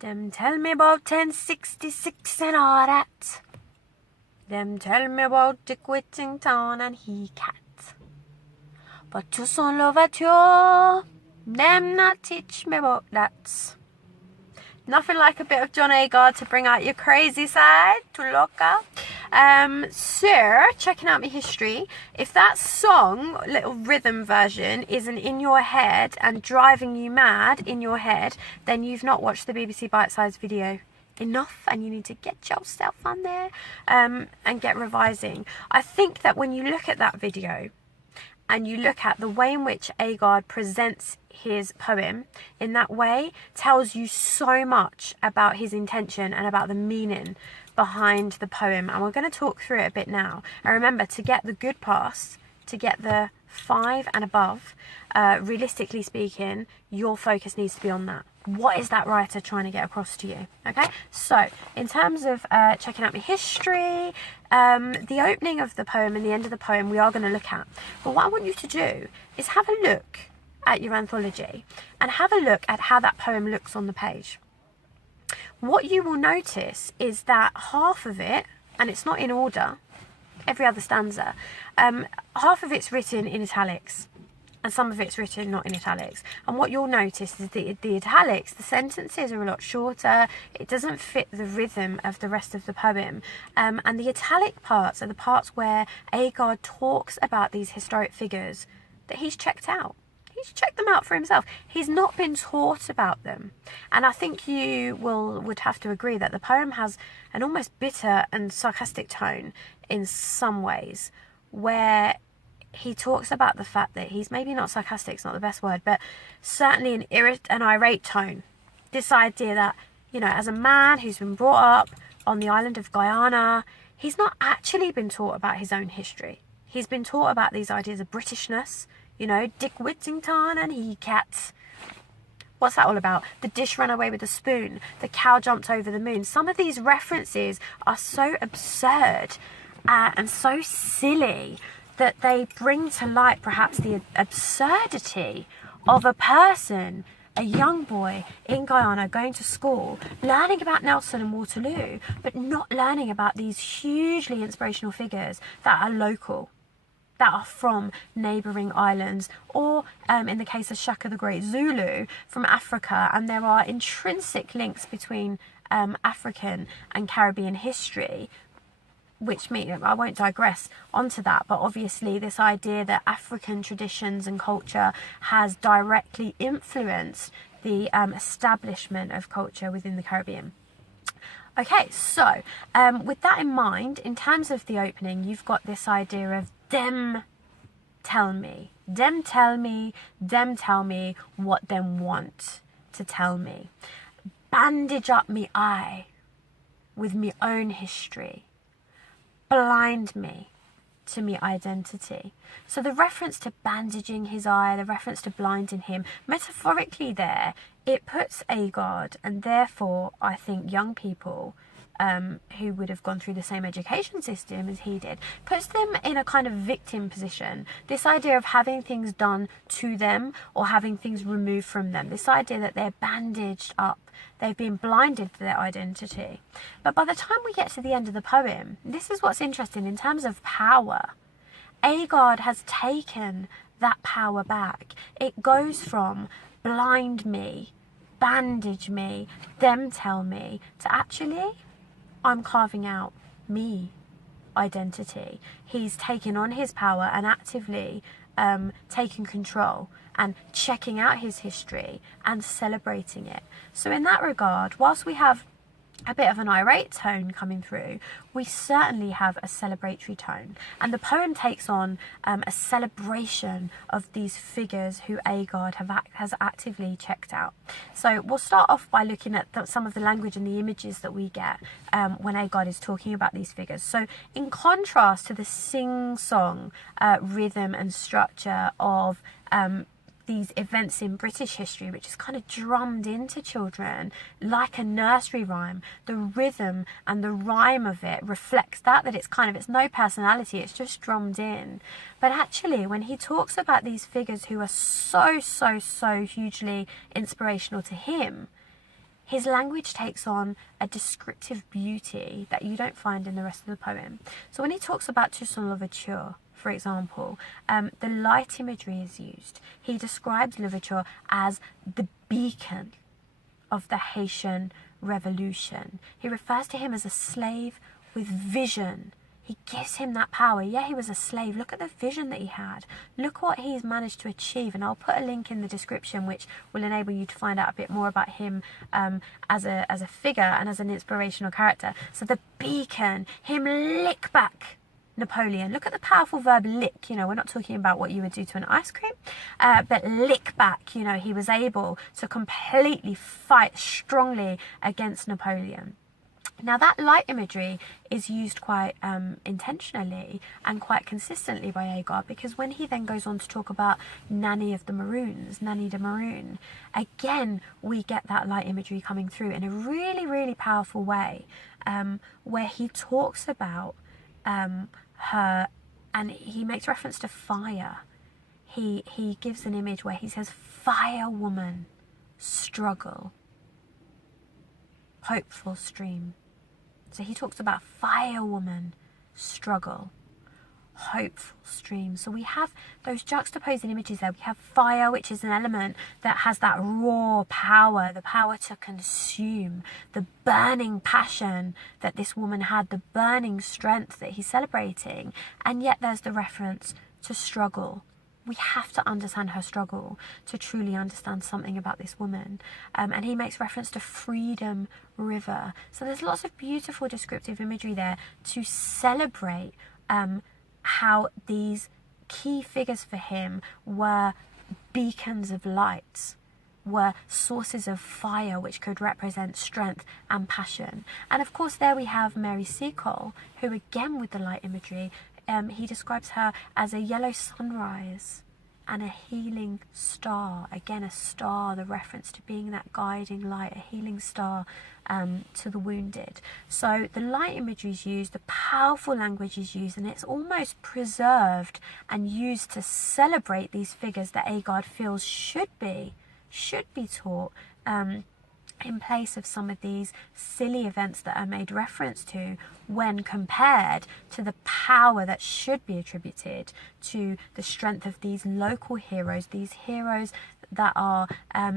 Them tell me about 1066 and all that. Them tell me about Dick Whittington and he cat. But to son love at you, them not teach me about that. Nothing like a bit of John Agard to bring out your crazy side, to loca. So, checking out my history, if that song, little rhythm version, isn't in your head and driving you mad in your head, then you've not watched the BBC Bite-Size video enough, and you need to get yourself on there and get revising. I think that when you look at that video, and you look at the way in which Agard presents his poem in that way, tells you so much about his intention and about the meaning behind the poem. And we're going to talk through it a bit now. And remember, to get the good pass, to get the 5 and above, realistically speaking, your focus needs to be on that. What is that writer trying to get across to you? Okay, so in terms of checking out my history, the opening of the poem and the end of the poem we are going to look at. But what I want you to do is have a look at your anthology and have a look at how that poem looks on the page. What you will notice is that half of it, and it's not in order, every other stanza, half of it's written in italics. And some of it's written not in italics. And what you'll notice is the italics, the sentences are a lot shorter. It doesn't fit the rhythm of the rest of the poem. And the italic parts are the parts where Agard talks about these historic figures that he's checked out. He's checked them out for himself. He's not been taught about them. And I think you would have to agree that the poem has an almost bitter and sarcastic tone in some ways, where he talks about the fact that he's maybe not sarcastic, it's not the best word, but certainly an irate tone. This idea that, you know, as a man who's been brought up on the island of Guyana, he's not actually been taught about his own history. He's been taught about these ideas of Britishness, you know, Dick Whittington and he cats. What's that all about? The dish ran away with the spoon. The cow jumped over the moon. Some of these references are so absurd and so silly that they bring to light perhaps the absurdity of a person, a young boy in Guyana going to school, learning about Nelson and Waterloo, but not learning about these hugely inspirational figures that are local, that are from neighbouring islands, or in the case of Shaka the Great, Zulu from Africa. And there are intrinsic links between African and Caribbean history, which I won't digress onto that, but obviously this idea that African traditions and culture has directly influenced the establishment of culture within the Caribbean. Okay, so with that in mind, in terms of the opening, you've got this idea of them tell me, them tell me, them tell me what them want to tell me. Bandage up me eye with me own history. Blind me to me identity. So the reference to bandaging his eye, the reference to blinding him, metaphorically there, it puts Agard, and therefore I think young people who would have gone through the same education system as he did, puts them in a kind of victim position. This idea of having things done to them or having things removed from them. This idea that they're bandaged up. They've been blinded to their identity. But by the time we get to the end of the poem, this is what's interesting in terms of power. Agard has taken that power back. It goes from blind me, bandage me, them tell me, to actually, I'm carving out me identity. He's taken on his power and actively taking control and checking out his history and celebrating it. So in that regard, whilst we have a bit of an irate tone coming through, we certainly have a celebratory tone. And the poem takes on a celebration of these figures who Agard has actively checked out. So we'll start off by looking at some of the language and the images that we get when Agard is talking about these figures. So in contrast to the sing-song rhythm and structure of these events in British history, which is kind of drummed into children like a nursery rhyme, the rhythm and the rhyme of it reflects that it's no personality, it's just drummed in. But actually, when he talks about these figures who are so hugely inspirational to him, his language takes on a descriptive beauty that you don't find in the rest of the poem. So when he talks about Toussaint Louverture, for example, the light imagery is used. He describes Louverture as the beacon of the Haitian Revolution. He refers to him as a slave with vision. He gives him that power. Yeah, he was a slave. Look at the vision that he had. Look what he's managed to achieve. And I'll put a link in the description which will enable you to find out a bit more about him as a figure and as an inspirational character. So the beacon, him lick back Napoleon. Look at the powerful verb lick. You know, we're not talking about what you would do to an ice cream, but lick back. You know, he was able to completely fight strongly against Napoleon. Now that light imagery is used quite intentionally and quite consistently by Agar, because when he then goes on to talk about Nanny of the Maroons, Nanny de Maroon, again we get that light imagery coming through in a really, really powerful way, where he talks about her, and he makes reference to fire. He gives an image where he says, "Fire woman, struggle, hopeful stream." So he talks about fire woman, struggle, hopeful stream. So we have those juxtaposing images there. We have fire, which is an element that has that raw power, the power to consume, the burning passion that this woman had, the burning strength that he's celebrating. And yet there's the reference to struggle. We have to understand her struggle to truly understand something about this woman. And he makes reference to Freedom River. So there's lots of beautiful descriptive imagery there to celebrate how these key figures for him were beacons of light, were sources of fire which could represent strength and passion. And of course there we have Mary Seacole, who again with the light imagery, he describes her as a yellow sunrise and a healing star. Again, a star, the reference to being that guiding light, a healing star to the wounded. So the light imagery is used, the powerful language is used, and it's almost preserved and used to celebrate these figures that Agard feels should be taught, in place of some of these silly events that are made reference to when compared to the power that should be attributed to the strength of these local heroes, these heroes that are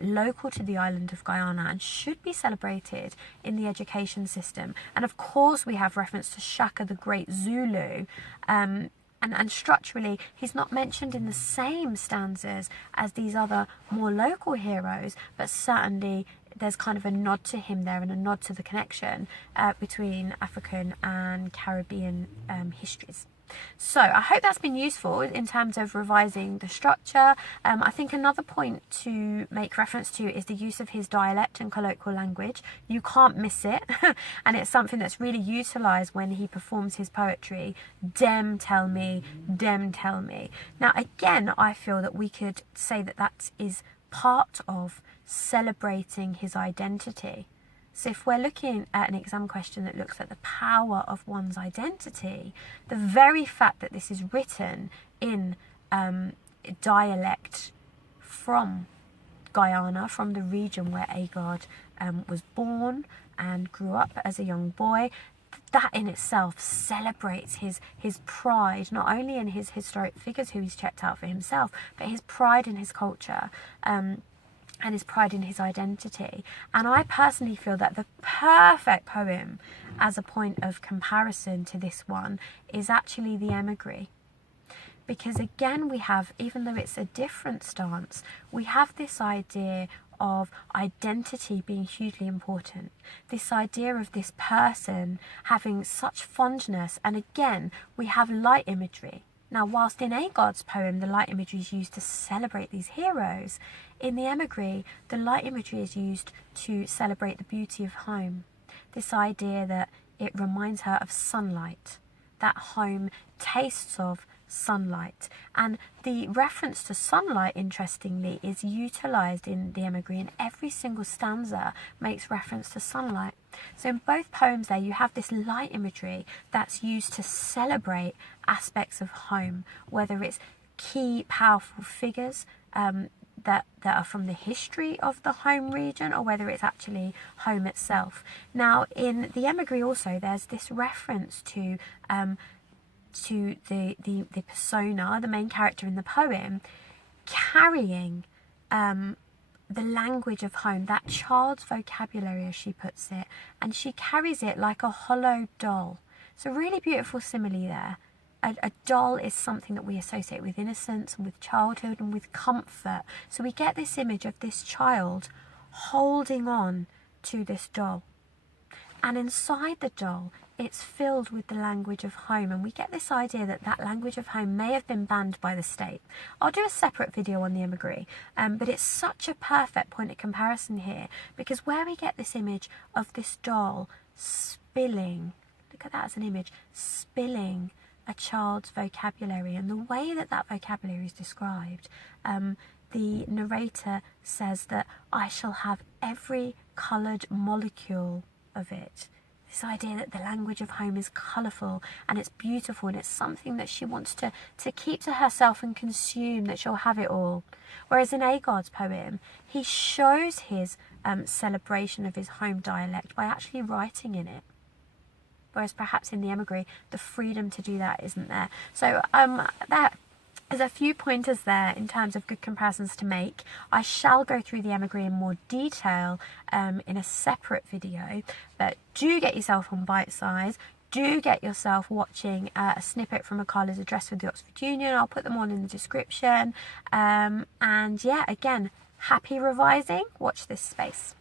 local to the island of Guyana and should be celebrated in the education system. And of course we have reference to Shaka the Great Zulu, and structurally he's not mentioned in the same stanzas as these other more local heroes, but certainly there's kind of a nod to him there and a nod to the connection between African and Caribbean histories. So I hope that's been useful in terms of revising the structure. I think another point to make reference to is the use of his dialect and colloquial language. You can't miss it, and it's something that's really utilised when he performs his poetry. Dem tell me, dem tell me. Now again, I feel that we could say that that is part of celebrating his identity. So if we're looking at an exam question that looks at the power of one's identity, the very fact that this is written in dialect from Guyana, from the region where Agard was born and grew up as a young boy, that in itself celebrates his pride, not only in his historic figures who he's checked out for himself, but his pride in his culture, and his pride in his identity. And I personally feel that the perfect poem as a point of comparison to this one is actually the Imagery. Because again we have, even though it's a different stance, we have this idea of identity being hugely important. This idea of this person having such fondness, and again we have light imagery. Now, whilst in Agard's poem the light imagery is used to celebrate these heroes, in the Imagery the light imagery is used to celebrate the beauty of home. This idea that it reminds her of sunlight, that home tastes of sunlight. And the reference to sunlight, interestingly, is utilised in the Imagery, and every single stanza makes reference to sunlight. So in both poems there you have this light imagery that's used to celebrate aspects of home, whether it's key powerful figures that are from the history of the home region, or whether it's actually home itself. Now, in the Imagery also, there's this reference to the persona, the main character in the poem, carrying the language of home, that child's vocabulary, as she puts it, and she carries it like a hollow doll. So really beautiful simile there. A doll is something that we associate with innocence and with childhood and with comfort. So we get this image of this child holding on to this doll. And inside the doll, it's filled with the language of home. And we get this idea that that language of home may have been banned by the state. I'll do a separate video on the Imagery, but it's such a perfect point of comparison here, because where we get this image of this doll spilling, look at that as an image, spilling a child's vocabulary, and the way that that vocabulary is described, the narrator says that I shall have every coloured molecule of it. This idea that the language of home is colourful and it's beautiful, and it's something that she wants to keep to herself and consume, that she'll have it all. Whereas in Agard's poem, he shows his celebration of his home dialect by actually writing in it. Whereas perhaps in the Imagery, the freedom to do that isn't there. So there's a few pointers there in terms of good comparisons to make. I shall go through the Imagery in more detail in a separate video, but do get yourself on Bite Size. Do get yourself watching a snippet from Akala's address with the Oxford Union. I'll put them all in the description. And yeah, again, happy revising. Watch this space.